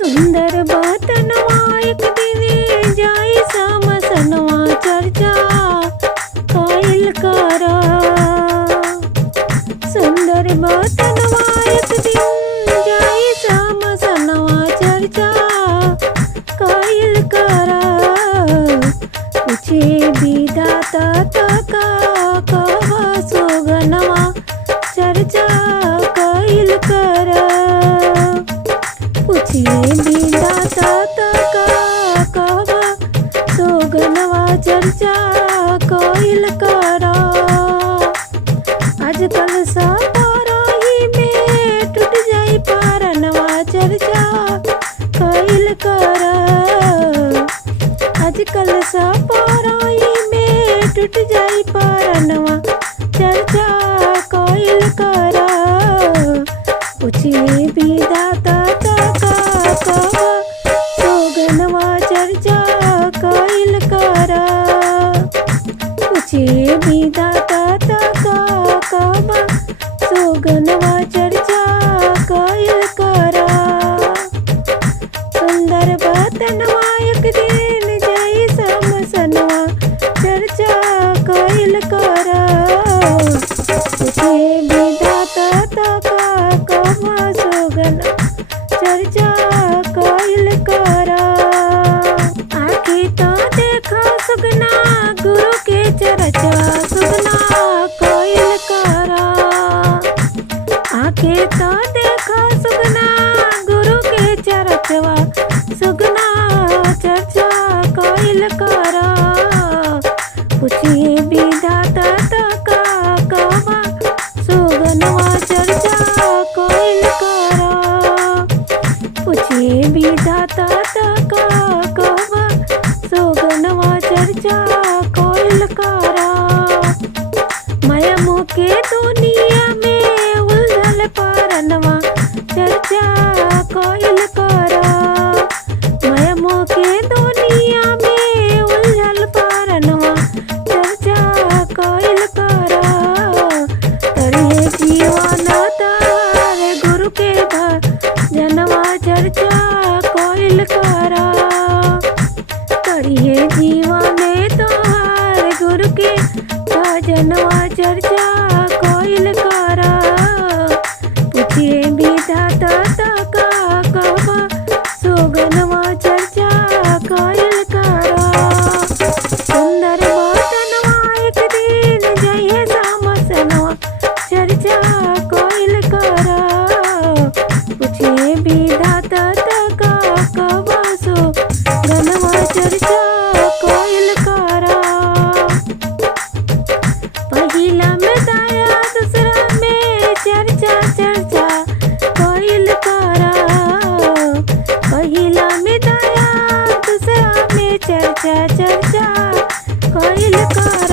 सुंदर बतनवा एक दिन जाई समसनवा चर्चा कायल करा। सुंदर बतनवा एक दिन जाई समसनवा चर्चा कायल करा। पूछे विधाता तका कहवा सोगनवा चर्चा कायल करा। पूछिए विधाता तका कहवा सोगनवा चर्चा कायल करा। आजकल सपराही में टूट जाई पारनवा चर्चा कायल करा। आजकल सपराही में टूट जाई पारनवा चर्चा कायल करा। पूछिए विधाता तका कहवा सोगनवा चर्चा कायल करा। पूछिए विधाता तका कहवा सोगनवा चर्चा कायल करा। सुंदर बतनवा एक दिन जाई समसनवा चर्चा कायल करा। पूछिए विधाता तका कहवा सोगनवा चर्चा कायल करा। आखी तो देखा सुगना गुरु के चर्चा सुगना कायल करा। आखे तो देखा सुगना गुरु के चर्चवा सुगना चर्चा कायल करा। पूछिए विधाता तका कहवा सोगनवा चर्चा कायल करा। पूछिए विधाता तका कहवा सोगनवा चर्चा कायल करा। माया मोह के दुनिया में उलझल पारनवा चर्चा कायल करा। माया मोह के दुनिया में उलझल पारनवा चर्चा कायल करा। तरिए जीवन तारे गुरु के भजनवा चर्चा कायल करा। तरिए जीवन तोहार गुरु के भजनवा चर्चा कायल करा। पूछिए विधाता तका कहवा सोगनवा चर्चा कायल करा। सुंदर बतनवा एक दिन जाइए समसनवा चर्चा कायल करा। पूछिए विधाता तका कहवा सोगनवा चर्चा कायल करा। पहिला में दाया दूसरा में चर्चा चर्चा कायल करा। पहिला में दाया दूसरा में चर्चा चर्चा कायल करा।